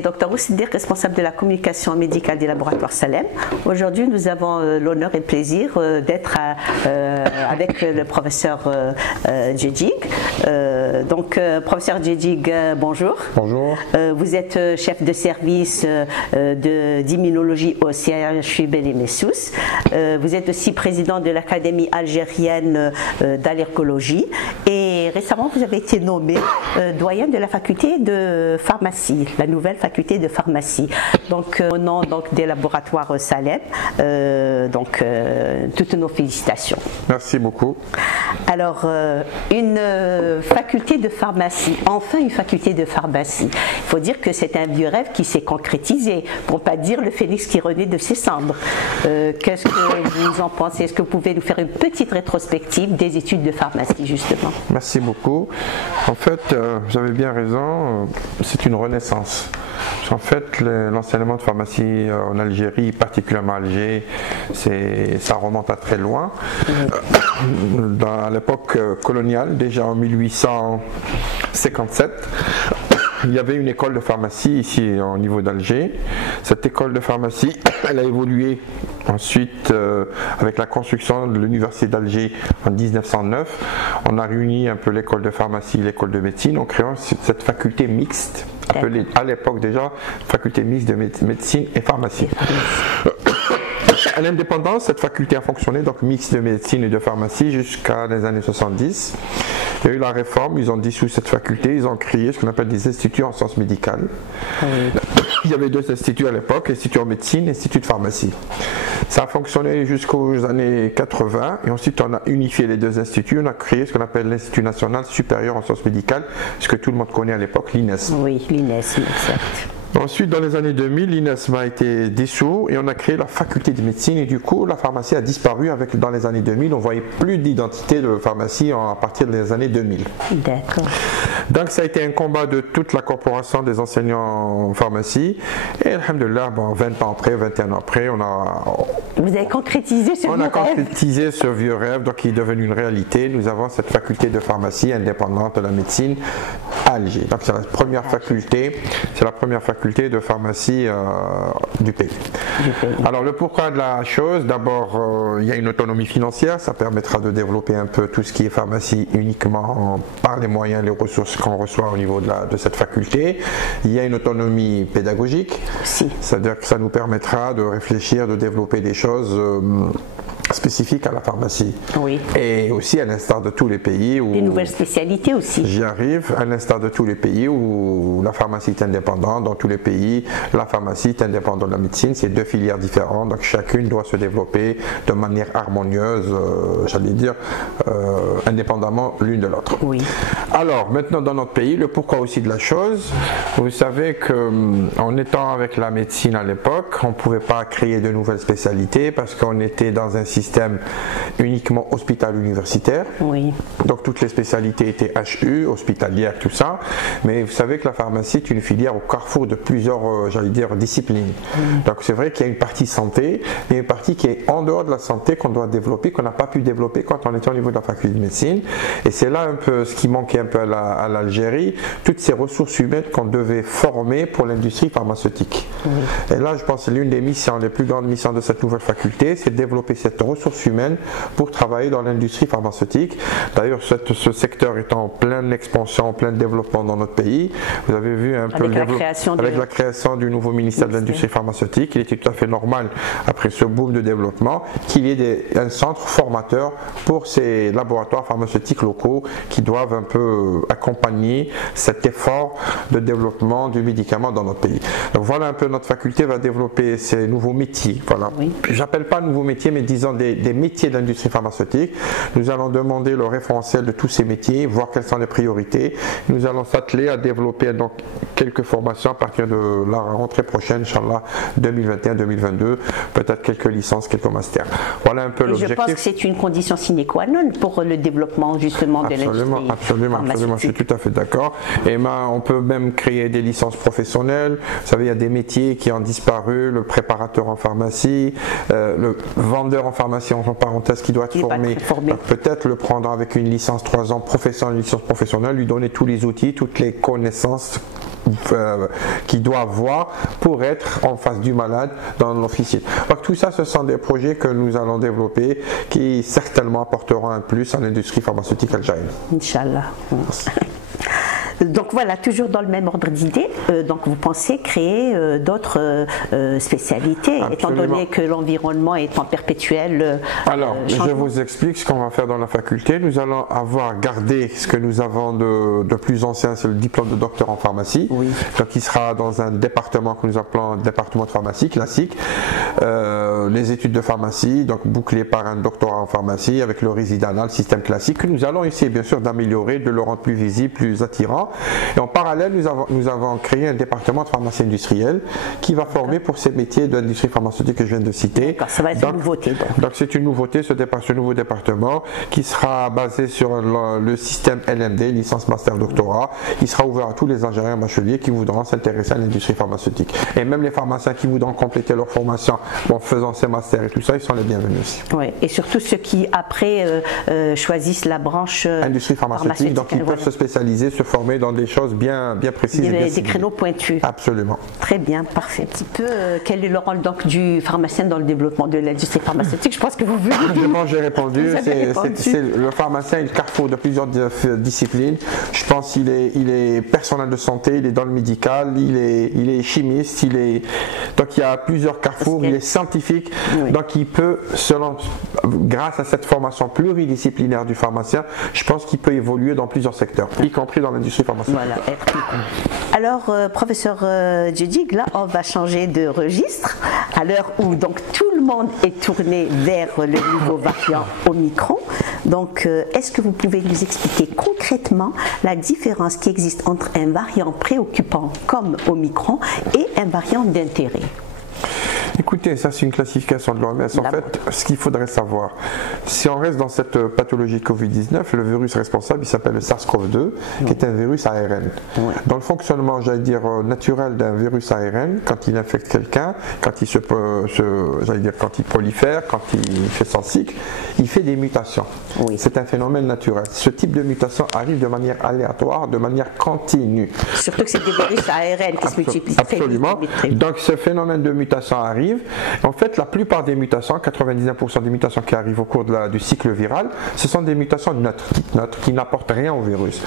Dr Oussidek, responsable de la communication médicale des laboratoires Salem. Aujourd'hui, nous avons l'honneur et le plaisir d'être avec le professeur Djedjig. Professeur Djedjig, bonjour. Bonjour. Vous êtes chef de service d'immunologie au CHU Beni Messous. Vous êtes aussi président de l'Académie algérienne d'allergologie et récemment, vous avez été nommé doyen de la faculté de pharmacie, la nouvelle faculté de pharmacie. Donc, au nom des laboratoires Salem, toutes nos félicitations. Merci beaucoup. Alors, une faculté de pharmacie, enfin une faculté de pharmacie. Il faut dire que c'est un vieux rêve qui s'est concrétisé, pour ne pas dire le phénix qui renaît de ses cendres. Qu'est-ce que vous en pensez? Est-ce que vous pouvez nous faire une petite rétrospective des études de pharmacie, justement? Merci beaucoup. En fait, vous avez bien raison, c'est une renaissance. En fait, l'enseignement de pharmacie en Algérie, particulièrement à Alger, ça remonte à très loin. À l'époque coloniale, déjà en 1857, il y avait une école de pharmacie ici au niveau d'Alger. Cette école de pharmacie, elle a évolué ensuite avec la construction de l'université d'Alger en 1909. On a réuni un peu l'école de pharmacie et l'école de médecine en créant cette faculté mixte, appelée à l'époque déjà faculté mixte de médecine et pharmacie. À l'indépendance, cette faculté a fonctionné, donc mixte de médecine et de pharmacie, jusqu'à les années 70. Il y a eu la réforme, ils ont dissous cette faculté, ils ont créé ce qu'on appelle des instituts en sciences médicales. Il y avait deux instituts à l'époque, l'Institut en médecine et l'Institut de pharmacie. Ça a fonctionné jusqu'aux années 80 et ensuite on a unifié les deux instituts, on a créé ce qu'on appelle l'Institut national supérieur en sciences médicales, ce que tout le monde connaît à l'époque, l'INESM. Oui, l'INESM, exact. Ensuite, dans les années 2000, l'INESM a été dissous et on a créé la faculté de médecine et du coup, la pharmacie a disparu dans les années 2000. On ne voyait plus d'identité de pharmacie à partir des années 2000. D'accord. Donc, ça a été un combat de toute la corporation des enseignants en pharmacie et alhamdoulilah, 20 ans après, 21 ans après, Vous avez concrétisé ce vieux rêve. On a concrétisé ce vieux rêve, donc il est devenu une réalité. Nous avons cette faculté de pharmacie indépendante de la médecine à Alger. Donc, c'est la première faculté de pharmacie du pays. Alors le pourquoi de la chose, d'abord il y a une autonomie financière, ça permettra de développer un peu tout ce qui est pharmacie uniquement par les moyens, les ressources qu'on reçoit au niveau de cette faculté. Il y a une autonomie pédagogique, c'est-à-dire que ça nous permettra de réfléchir, de développer des choses spécifiques à la pharmacie. Oui. Et aussi à l'instar de tous les pays où... Des nouvelles spécialités aussi. J'y arrive, à l'instar de tous les pays où la pharmacie est indépendante. Dans tous les pays, la pharmacie est indépendante de la médecine. C'est deux filières différentes, donc chacune doit se développer de manière harmonieuse, j'allais dire, indépendamment l'une de l'autre. Oui. Alors, maintenant dans notre pays, le pourquoi aussi de la chose, vous savez qu'en étant avec la médecine à l'époque, on ne pouvait pas créer de nouvelles spécialités parce qu'on était dans un système uniquement hospital-universitaire. Oui. Donc toutes les spécialités étaient HU, hospitalières, tout ça. Mais vous savez que la pharmacie est une filière au carrefour de plusieurs, j'allais dire, disciplines. Donc c'est vrai qu'il y a une partie santé, mais une partie qui est en dehors de la santé qu'on doit développer, qu'on n'a pas pu développer quand on était au niveau de la faculté de médecine. Et c'est là un peu ce qui manquait un peu à l'Algérie, toutes ces ressources humaines qu'on devait former pour l'industrie pharmaceutique. Et là, je pense que l'une des missions, les plus grandes missions de cette nouvelle faculté, c'est de développer cette ressources humaines pour travailler dans l'industrie pharmaceutique. D'ailleurs, ce secteur est en pleine expansion, en plein développement dans notre pays. Vous avez vu un peu la création du nouveau ministère de l'industrie pharmaceutique. Il était tout à fait normal, après ce boom de développement, qu'il y ait un centre formateur pour ces laboratoires pharmaceutiques locaux qui doivent un peu accompagner cet effort de développement du médicament dans notre pays. Donc voilà un peu, notre faculté va développer ces nouveaux métiers. Voilà. Oui. J'appelle pas nouveaux métiers, mais disons des métiers de l'industrie pharmaceutique. Nous allons demander le référentiel de tous ces métiers, voir quelles sont les priorités. Nous allons s'atteler à développer donc quelques formations à partir de la rentrée prochaine, Inch'Allah, 2021-2022, peut-être quelques licences, quelques masters. Voilà un peu l'objectif. Je pense que c'est une condition sine qua non pour le développement justement de l'industrie. Absolument, je suis tout à fait d'accord. Et on peut même créer des licences professionnelles. Vous savez, il y a des métiers qui ont disparu, le préparateur en pharmacie, le vendeur en pharmacie en parenthèse qui doit être formé. Peut-être le prendre avec une licence 3 ans professionnelle, une licence professionnelle, lui donner tous les outils, toutes les connaissances qu'il doit avoir pour être en face du malade dans l'officine. Donc tout ça, ce sont des projets que nous allons développer qui certainement apporteront un plus à l'industrie pharmaceutique algérienne. Inch'Allah. Donc voilà, toujours dans le même ordre d'idée, donc vous pensez créer d'autres spécialités, Absolument. étant donné que l'environnement est en perpétuel Alors, je changement. vous explique ce qu'on va faire dans la faculté. Nous allons avoir gardé ce que nous avons de plus ancien, c'est le diplôme de docteur en pharmacie. Oui. Donc, il sera dans un département que nous appelons département de pharmacie classique. Les études de pharmacie, donc bouclées par un doctorat en pharmacie avec le résidenat, le système classique, que nous allons essayer bien sûr d'améliorer, de le rendre plus visible, plus attirant. Et en parallèle, nous avons créé un département de pharmacie industrielle qui va former pour ces métiers de l'industrie pharmaceutique que je viens de citer. Ça va être une nouveauté. Donc c'est une nouveauté, ce nouveau département qui sera basé sur le système LMD, licence master doctorat. Il sera ouvert à tous les ingénieurs bacheliers qui voudront s'intéresser à l'industrie pharmaceutique. Et même les pharmaciens qui voudront compléter leur formation en faisant ces masters et tout ça, ils sont les bienvenus aussi. Oui, et surtout ceux qui après choisissent la branche industrie pharmaceutique, donc ils peuvent se spécialiser, se former dans des choses bien précises. Des créneaux pointus. Absolument. Très bien, parfait. Un petit peu, quel est le rôle donc du pharmacien dans le développement de l'industrie pharmaceutique? Je pense que vous venez. J'ai répondu. Le pharmacien est le carrefour de plusieurs disciplines. Je pense qu'il est personnel de santé, il est dans le médical, il est chimiste, donc il y a plusieurs carrefours, il est scientifique, oui. Donc il peut, grâce à cette formation pluridisciplinaire du pharmacien, je pense qu'il peut évoluer dans plusieurs secteurs, y compris dans l'industrie pharmaceutique. Voilà, alors, professeur Djedik, là, on va changer de registre à l'heure où donc tout le monde est tourné vers le nouveau variant Omicron. Donc, est-ce que vous pouvez nous expliquer concrètement la différence qui existe entre un variant préoccupant comme Omicron et un variant d'intérêt? Écoutez, ça c'est une classification de l'OMS. En fait, ce qu'il faudrait savoir, si on reste dans cette pathologie Covid-19, le virus responsable, il s'appelle le SARS-CoV-2, qui est un virus ARN. Oui. Dans le fonctionnement, j'allais dire, naturel d'un virus ARN, quand il infecte quelqu'un, quand il prolifère, quand il fait son cycle, il fait des mutations. Oui. C'est un phénomène naturel. Ce type de mutation arrive de manière aléatoire, de manière continue. Surtout que c'est des virus ARN qui se multiplient. Absolument. Donc ce phénomène de mutation arrive. En fait, la plupart des mutations, 99% des mutations qui arrivent au cours du cycle viral, ce sont des mutations neutres qui n'apportent rien au virus.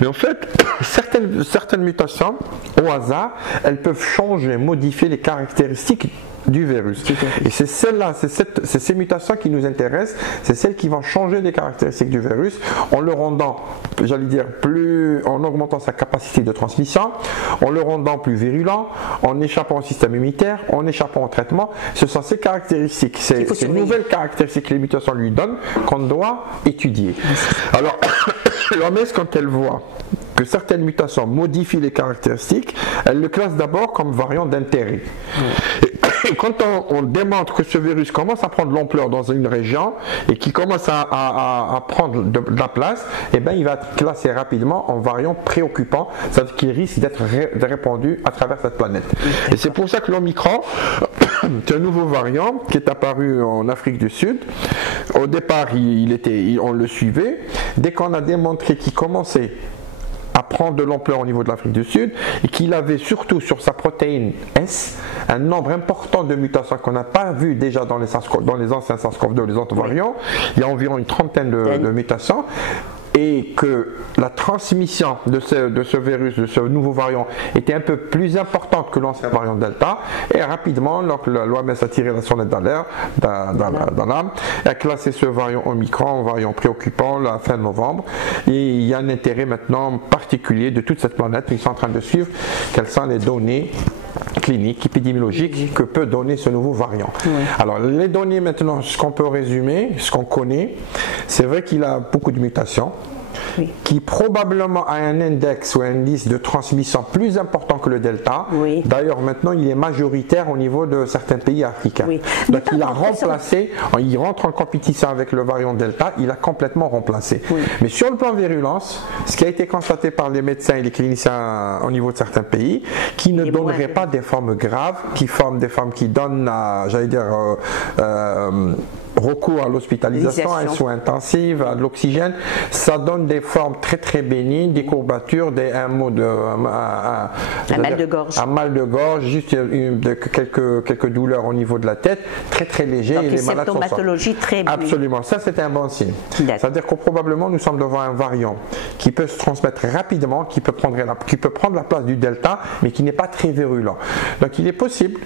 Mais en fait, certaines mutations, au hasard, elles peuvent changer, modifier les caractéristiques du virus. Et c'est celles-là, c'est ces mutations qui nous intéressent, c'est celles qui vont changer les caractéristiques du virus en le rendant, j'allais dire, en augmentant sa capacité de transmission, en le rendant plus virulent, en échappant au système immunitaire, en échappant au traitement. Ce sont ces caractéristiques, ces nouvelles caractéristiques que les mutations lui donnent qu'on doit étudier. Alors, l'OMS, quand elle voit que certaines mutations modifient les caractéristiques, elle le classe d'abord comme variant d'intérêt. Et quand on démontre que ce virus commence à prendre de l'ampleur dans une région et qui commence à prendre de la place, eh bien, il va être classé rapidement en variant préoccupant, c'est-à-dire qu'il risque d'être répandu à travers cette planète. Et c'est pour ça que l'Omicron, c'est un nouveau variant qui est apparu en Afrique du Sud. Au départ, on le suivait. Dès qu'on a démontré qu'il commençait à prendre de l'ampleur au niveau de l'Afrique du Sud et qu'il avait surtout sur sa protéine S un nombre important de mutations qu'on n'a pas vu déjà dans les anciens SARS-CoV-2, les autres variants. Il y a environ une trentaine de mutations. Et que la transmission de ce virus, de ce nouveau variant, était un peu plus importante que l'ancien variant Delta. Et rapidement, l'OMS a tiré la sonnette d'alarme, a classé ce variant Omicron en variant préoccupant la fin novembre. Et il y a un intérêt maintenant particulier de toute cette planète. Ils sont en train de suivre quelles sont les données cliniques, épidémiologiques que peut donner ce nouveau variant. Oui. Alors les données maintenant, ce qu'on peut résumer, ce qu'on connaît, c'est vrai qu'il a beaucoup de mutations. Oui. Qui probablement a un index ou un indice de transmission plus important que le Delta. Oui. D'ailleurs, maintenant, il est majoritaire au niveau de certains pays africains. Oui. Donc, il a remplacé, il rentre en compétition avec le variant Delta, il a complètement remplacé. Oui. Mais sur le plan virulence, ce qui a été constaté par les médecins et les cliniciens au niveau de certains pays, qui ne donneraient pas des formes graves, qui forment des formes qui donnent, j'allais dire, recours à l'hospitalisation, à un soin intensif, à de l'oxygène, ça donne des formes très très bénignes, des courbatures, un mal de gorge. Un mal de gorge, juste quelques douleurs au niveau de la tête, très très léger. Donc et une les malades symptomatologie très bonne. Absolument, ça c'est un bon signe. C'est-à-dire que probablement nous sommes devant un variant qui peut se transmettre rapidement, qui peut prendre la place du delta, mais qui n'est pas très virulent. Donc il est possible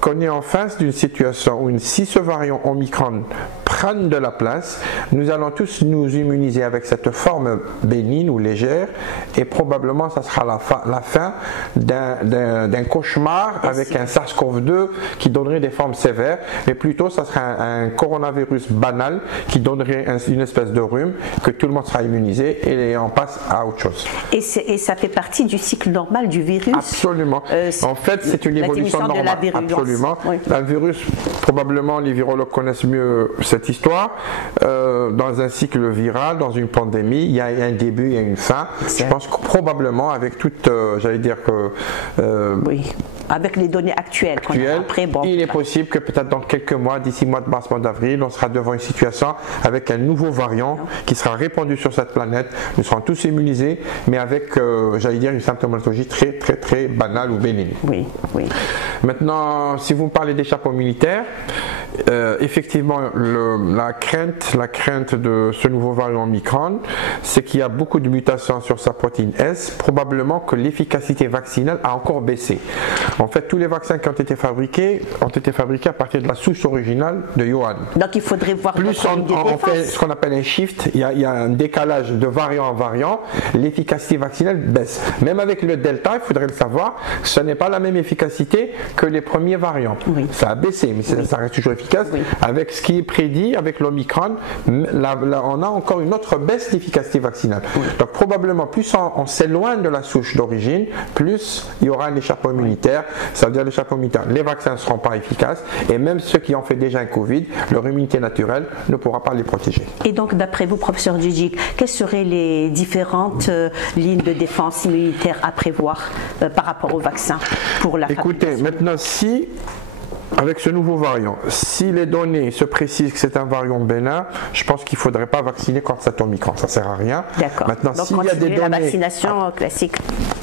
qu'on est en face d'une situation où si ce variant Omicron prend de la place, nous allons tous nous immuniser avec cette forme bénigne ou légère et probablement ça sera la fin d'un cauchemar avec un SARS-CoV-2 qui donnerait des formes sévères, mais plutôt ça sera un coronavirus banal qui donnerait une espèce de rhume, que tout le monde sera immunisé et on passe à autre chose. Et ça fait partie du cycle normal du virus? Absolument. En fait, c'est une évolution normale. Absolument. Oui. Un virus, probablement les virologues connaissent mieux cette histoire. Dans un cycle viral, dans une pandémie, il y a un début, il y a une fin. Je pense que probablement avec toute, j'allais dire que... oui. Avec les données actuelles, il est possible que peut-être dans quelques mois, d'ici mois de mars, mois d'avril, on sera devant une situation avec un nouveau variant qui sera répandu sur cette planète. Nous serons tous immunisés, mais avec, j'allais dire, une symptomatologie très, très, très banale ou bénigne. Oui, oui. Maintenant, si vous me parlez des chapeaux militaires, effectivement, la crainte de ce nouveau variant Omicron, c'est qu'il y a beaucoup de mutations sur sa protéine S, probablement que l'efficacité vaccinale a encore baissé. En fait, tous les vaccins qui ont été fabriqués à partir de la souche originale de Wuhan. Donc il faudrait voir plus on fait ce qu'on appelle un shift, il y a un décalage de variant en variant, l'efficacité vaccinale baisse. Même avec le Delta, il faudrait le savoir, ce n'est pas la même efficacité que les premiers variants. Oui. Ça a baissé, mais ça reste toujours efficace. Oui. Avec ce qui est prédit, avec l'Omicron, on a encore une autre baisse d'efficacité vaccinale. Oui. Donc probablement, plus on s'éloigne de la souche d'origine, plus il y aura un échappement immunitaire. Ça veut dire l'échappement immunitaire. Les vaccins ne seront pas efficaces et même ceux qui ont fait déjà un Covid, leur immunité naturelle ne pourra pas les protéger. Et donc, d'après vous, professeur Djidjik, quelles seraient les différentes lignes de défense immunitaire à prévoir par rapport au vaccin pour la Écoutez, maintenant, avec ce nouveau variant, si les données se précisent que c'est un variant bénin, je pense qu'il ne faudrait pas vacciner contre cet Omicron. Ça ne sert à rien. D'accord. Maintenant, donc, s'il y a des données, la vaccination classique.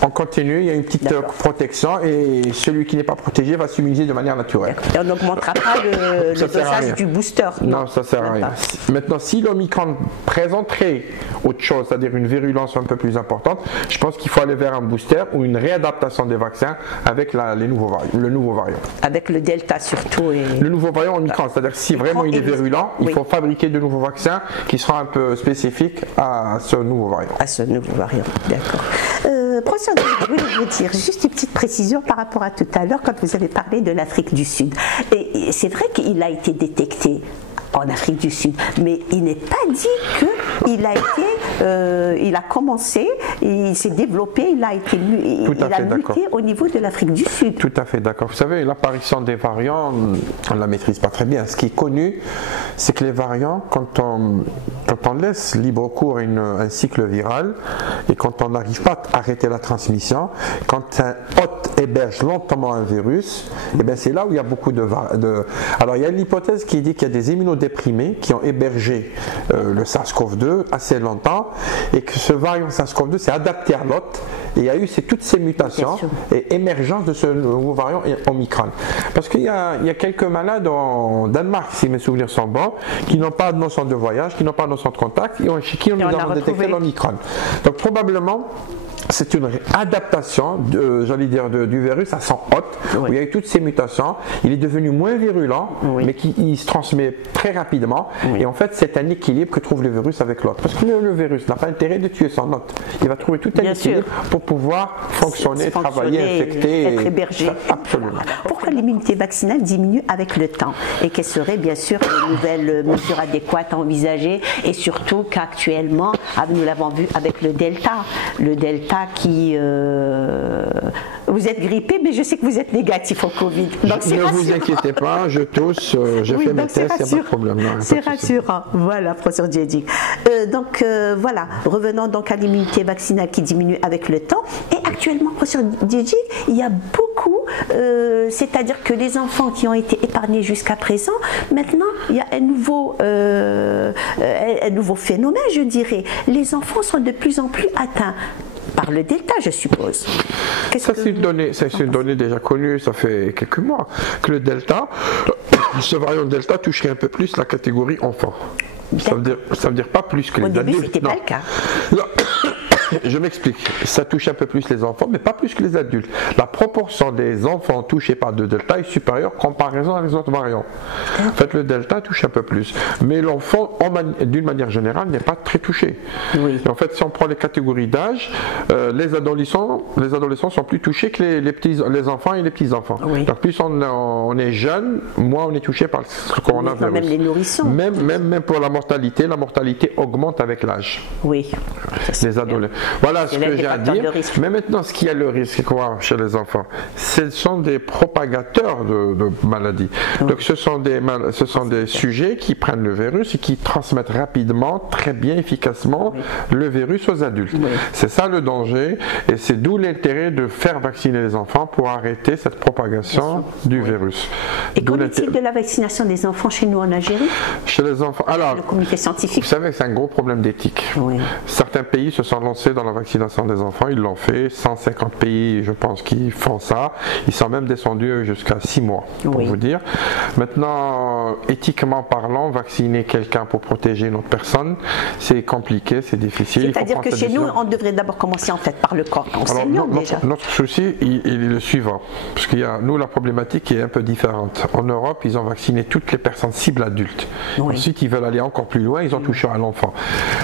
On continue, il y a une petite protection et celui qui n'est pas protégé va s'immuniser de manière naturelle. Et on n'augmentera pas le dosage du booster. Non, ça ne sert à rien. Maintenant, si l'Omicron présenterait autre chose, c'est-à-dire une virulence un peu plus importante, je pense qu'il faut aller vers un booster ou une réadaptation des vaccins avec le nouveau variant. Avec le Delta surtout. Le nouveau variant Omicron, c'est-à-dire si vraiment il est virulent, il faut fabriquer de nouveaux vaccins qui seront un peu spécifiques à ce nouveau variant. À ce nouveau variant, d'accord. Professeur, je voulais vous dire juste une petite précision par rapport à tout à l'heure quand vous avez parlé de l'Afrique du Sud. Et c'est vrai qu'il a été détecté en Afrique du Sud, mais il n'est pas dit il a commencé, il s'est développé, il a muté au niveau de l'Afrique du Sud. Tout à fait d'accord. Vous savez, l'apparition des variants, on ne la maîtrise pas très bien. Ce qui est connu, c'est que les variants, quand on laisse libre cours à un cycle viral et quand on n'arrive pas à arrêter la transmission, quand un hôte héberge lentement un virus, et bien c'est là où il y a beaucoup de... Alors il y a l'hypothèse qui dit qu'il y a des immunodéprimés qui ont hébergé le SARS-CoV-2 assez longtemps et que ce variant SARS-CoV-2 s'est adapté à l'hôte et il y a eu toutes ces mutations et émergence de ce nouveau variant Omicron. Parce qu'il y a quelques malades en Danemark, si mes souvenirs sont bons, qui n'ont pas de notion de voyage, qui n'ont pas de notion de contact, et chez qui nous avons détecté l'Omicron. Donc probablement, c'est une adaptation, j'allais dire, du virus à son hôte, où il y a eu toutes ces mutations. Il est devenu moins virulent, mais il se transmet très rapidement. Et en fait, c'est un équilibre que trouve le virus avec l'hôte. Parce que le virus n'a pas intérêt de tuer son hôte. Il va trouver tout un équilibre pour pouvoir fonctionner, travailler, infecter. Être hébergé. Absolument. Pourquoi l'immunité vaccinale diminue avec le temps? Et quelles seraient bien sûr les nouvelles mesures adéquates à envisager? Et surtout qu'actuellement, nous l'avons vu avec le Delta. Le Delta qui vous êtes grippé, mais je sais que vous êtes négatif au Covid. Donc ne vous inquiétez pas, je tousse, je fais mes tests, il n'y a pas de problème. C'est rassurant, voilà, professeur Djedik. Donc voilà, revenons donc à l'immunité vaccinale qui diminue avec le temps. Et actuellement, professeur Djedik, il y a beaucoup, c'est-à-dire que les enfants qui ont été épargnés jusqu'à présent, maintenant, il y a un nouveau phénomène, je dirais. Les enfants sont de plus en plus atteints par le delta, je suppose. Ça, c'est une donnée déjà connue, ça fait quelques mois, que le delta, ce variant delta toucherait un peu plus la catégorie enfant. Ça veut dire pas plus que les adultes. Au début, c'était pas le cas. Non. Je m'explique, ça touche un peu plus les enfants, mais pas plus que les adultes. La proportion des enfants touchés par le delta est supérieure en comparaison avec les autres variants. En fait, le delta touche un peu plus, mais l'enfant, d'une manière générale, n'est pas très touché. Oui. Et en fait, si on prend les catégories d'âge, les adolescents sont plus touchés que les enfants et les petits-enfants. Oui. Donc plus on est jeune, moins on est touché par le coronavirus. Même les nourrissons. Même pour la mortalité augmente avec l'âge. Oui. Les adolescents. Voilà ce que j'ai à dire. Mais maintenant, ce qui a le risque quoi, chez les enfants, ce sont des propagateurs de maladies. Donc ce sont des sujets qui prennent le virus et qui transmettent rapidement, très bien, efficacement le virus aux adultes. Oui. C'est ça le danger et c'est d'où l'intérêt de faire vacciner les enfants pour arrêter cette propagation du virus. Et qu'en est-il de la vaccination des enfants chez nous en Algérie? Chez les enfants, alors, le comité scientifique. Vous savez, c'est un gros problème d'éthique. Oui. Certains pays se sont lancés dans la vaccination des enfants, ils l'ont fait, 150 pays je pense qui font ça, ils sont même descendus jusqu'à 6 mois pour vous dire. Maintenant, éthiquement parlant, vacciner quelqu'un pour protéger une autre personne, c'est compliqué, c'est difficile. C'est-à-dire que chez nous, on devrait d'abord commencer en fait par le corps enseignant déjà. Notre souci, il est le suivant, parce qu'il y a, nous, la problématique est un peu différente. En Europe, ils ont vacciné toutes les personnes cibles adultes. Oui. Ensuite, ils veulent aller encore plus loin, ils ont touché à l'enfant.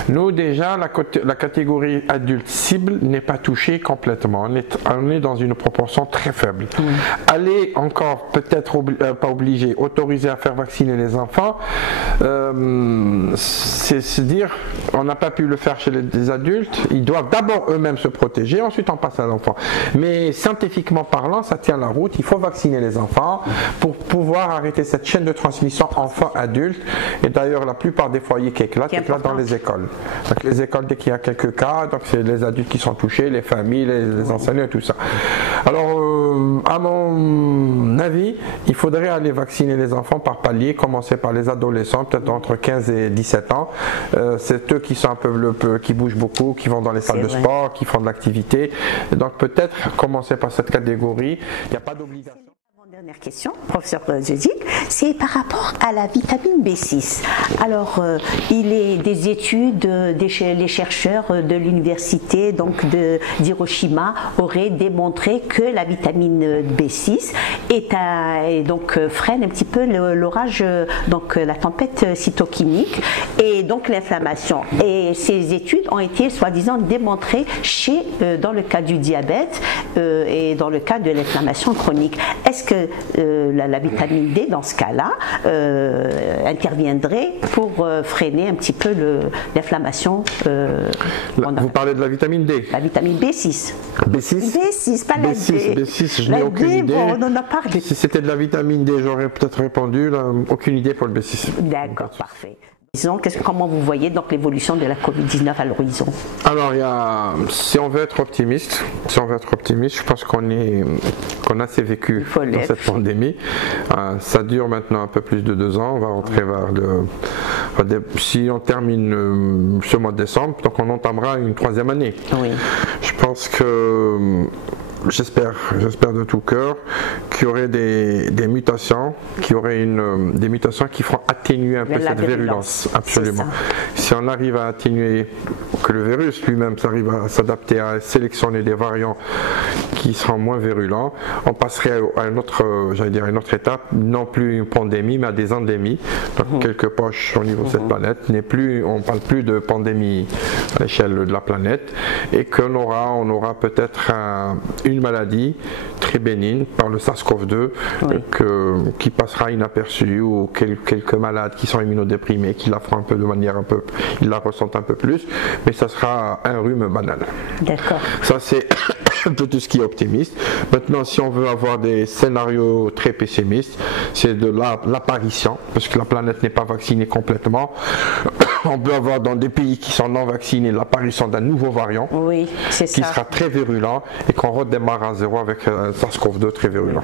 Nous, déjà, la catégorie adulte cible n'est pas touchée complètement. On est dans une proportion très faible. Aller encore, peut-être pas obligé, autorisé à faire vacciner les enfants, c'est se dire, on n'a pas pu le faire chez les adultes, ils doivent d'abord eux-mêmes se protéger, ensuite on passe à l'enfant. Mais scientifiquement parlant, ça tient la route, il faut vacciner les enfants pour pouvoir arrêter cette chaîne de transmission enfant-adulte. Et d'ailleurs, la plupart des foyers qui éclatent dans les écoles. Donc les écoles, dès qu'il y a quelques cas, donc c'est les adultes qui sont touchés, les familles, les enseignants, tout ça. Alors, à mon avis, il faudrait aller vacciner les enfants par palier, commencer par les adolescents, peut-être entre 15 et 17 ans. C'est eux qui sont un peu qui bougent beaucoup, qui vont dans les salles de sport, qui font de l'activité. Donc peut-être commencer par cette catégorie. Il n'y a pas d'obligation. Dernière question, professeur Djedik, c'est par rapport à la vitamine B6. Alors, il est des études, les chercheurs de l'université d'Hiroshima auraient démontré que la vitamine B6 freine un petit peu l'orage, la tempête cytokinique et donc l'inflammation. Et ces études ont été soi-disant démontrées dans le cas du diabète et dans le cas de l'inflammation chronique. Est-ce que la vitamine D, dans ce cas-là, interviendrait pour freiner un petit peu l'inflation. Vous parlez de la vitamine D? La vitamine B6. B6, pas la D. B6, je n'ai aucune idée. Bon, on en a parlé. Si c'était de la vitamine D, j'aurais peut-être répondu. Là, aucune idée pour le B6. D'accord, parfait. Comment vous voyez donc l'évolution de la Covid-19 à l'horizon? Alors, si on veut être optimiste, je pense qu'on a assez vécu dans cette pandémie. Ça dure maintenant un peu plus de 2 ans. On va rentrer si on termine ce mois de décembre, donc on entamera une 3e année. Oui. Je pense que j'espère de tout cœur qu'il y aurait des mutations, des mutations qui feront atténuer un peu cette virulence. Absolument. Si on arrive à atténuer, que le virus lui-même arrive à s'adapter, à sélectionner des variants qui seront moins virulents, on passerait à une autre étape, non plus une pandémie, mais à des endémies. Donc quelques poches au niveau de cette planète. On ne parle plus de pandémie à l'échelle de la planète, et qu'on aura peut-être une maladie très bénigne par le SARS-CoV-2 qui passera inaperçue, ou quelques malades qui sont immunodéprimés, qui la feront un peu de manière ils la ressentent un peu plus, mais ça sera un rhume banal. D'accord. Ça c'est un peu tout ce qui est optique. optimiste. Maintenant, si on veut avoir des scénarios très pessimistes, c'est de l'apparition, parce que la planète n'est pas vaccinée complètement. On peut avoir dans des pays qui sont non vaccinés l'apparition d'un nouveau variant qui sera très virulent et qu'on redémarre à zéro avec un SARS-CoV-2 très virulent.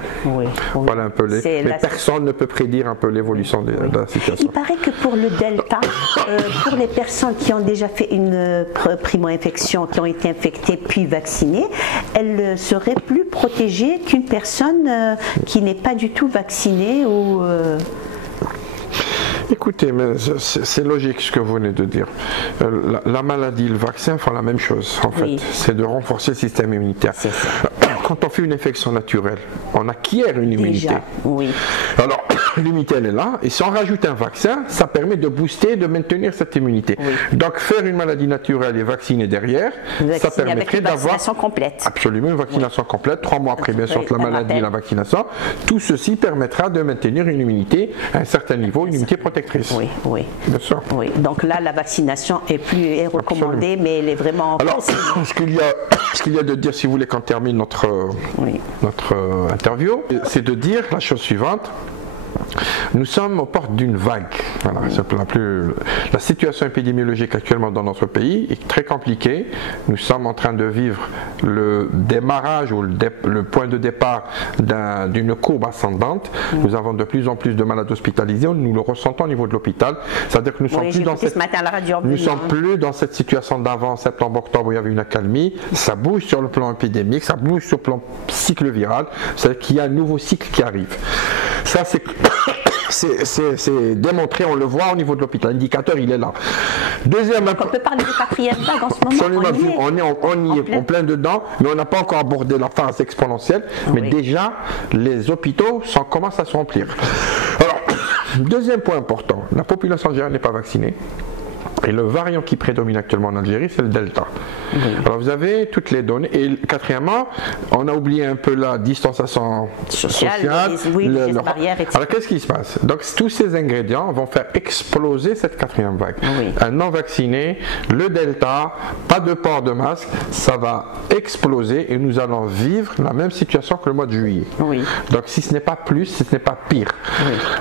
Voilà un peu mais personne ne peut prédire un peu l'évolution de la situation. Il paraît que pour le Delta, pour les personnes qui ont déjà fait une primo-infection, qui ont été infectées puis vaccinées, elles seraient plus protégées qu'une personne qui n'est pas du tout vaccinée ou... Écoutez, mais c'est logique ce que vous venez de dire. La maladie, le vaccin font la même chose en fait. C'est de renforcer le système immunitaire. Quand on fait une infection naturelle, on acquiert une immunité. Alors, l'immunité elle est là, et si on rajoute un vaccin, ça permet de booster, de maintenir cette immunité. Donc faire une maladie naturelle et vacciner derrière, ça permettrait d'avoir absolument une vaccination complète, 3 mois après bien sûr que la maladie et la vaccination. Tout ceci permettra de maintenir une immunité à un certain niveau, une immunité protectrice. Bien sûr. Donc là, la vaccination est recommandée, mais elle est vraiment... Alors, ce qu'il y a de dire, si vous voulez qu'on termine notre interview, c'est de dire la chose suivante. Nous sommes aux portes d'une vague. Voilà, la situation épidémiologique actuellement dans notre pays est très compliquée. Nous sommes en train de vivre le démarrage ou le point de départ d'une courbe ascendante. Nous avons de plus en plus de malades hospitalisés. Nous le ressentons au niveau de l'hôpital. C'est-à-dire que nous sommes plus dans cette situation d'avant septembre-octobre où il y avait une accalmie. Ça bouge sur le plan épidémique, ça bouge sur le plan cycle viral. C'est-à-dire qu'il y a un nouveau cycle qui arrive. Ça, c'est démontré, on le voit au niveau de l'hôpital. L'indicateur, il est là. Deuxième, on peut parler de 4e vague en ce moment. On y est en plein dedans, mais on n'a pas encore abordé la phase exponentielle. Mais déjà, les hôpitaux commencent à se remplir. Alors, deuxième point important, la population algérienne n'est pas vaccinée. Et le variant qui prédomine actuellement en Algérie, c'est le Delta. Alors vous avez toutes les données. Et quatrièmement, on a oublié un peu la distanciation sociale. Les barrières, etc. Alors qu'est-ce qui se passe? Donc tous ces ingrédients vont faire exploser cette 4e vague. Un non vacciné, le Delta, pas de port de masque, ça va exploser et nous allons vivre la même situation que le mois de juillet. Donc si ce n'est pas plus, si ce n'est pas pire.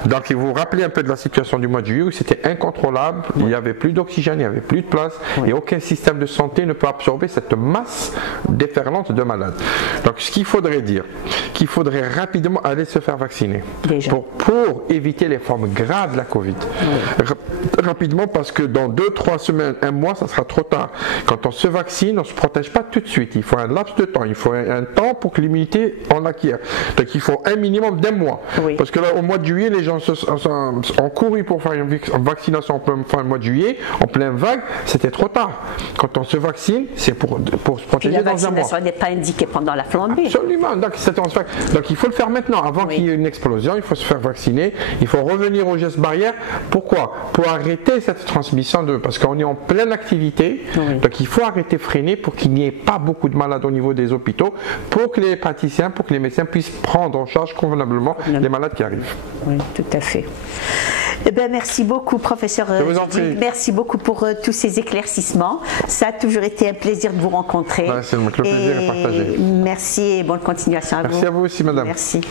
Donc il vous rappelez un peu de la situation du mois de juillet où c'était incontrôlable, il n'y avait plus d'oxygène, il n'y avait plus de place et aucun système de santé ne peut absorber cette masse déferlante de malades. Donc ce qu'il faudrait dire, qu'il faudrait rapidement aller se faire vacciner pour éviter les formes graves de la Covid. Rapidement, parce que dans 2-3 semaines, 1 mois, ça sera trop tard. Quand on se vaccine, on ne se protège pas tout de suite. Il faut un laps de temps, il faut un temps pour que l'immunité en acquiert. Donc il faut un minimum d'1 mois. Parce que là, au mois de juillet, les gens ont couru pour faire une vaccination en mois de juillet. En pleine vague, c'était trop tard. Quand on se vaccine, c'est pour se protéger dans un mois. La vaccination n'est pas indiquée pendant la flambée. Absolument. Donc il faut le faire maintenant. Avant qu'il y ait une explosion, il faut se faire vacciner. Il faut revenir aux gestes barrières. Pourquoi? Pour arrêter cette transmission parce qu'on est en pleine activité. Donc il faut arrêter, freiner pour qu'il n'y ait pas beaucoup de malades au niveau des hôpitaux, pour que les praticiens, pour que les médecins puissent prendre en charge convenablement les malades qui arrivent. Oui, tout à fait. Eh bien, merci beaucoup, professeur. Merci beaucoup pour tous ces éclaircissements. Ça a toujours été un plaisir de vous rencontrer. C'est le plaisir de partager. Merci et bonne continuation à vous. Merci à vous aussi, madame. Merci.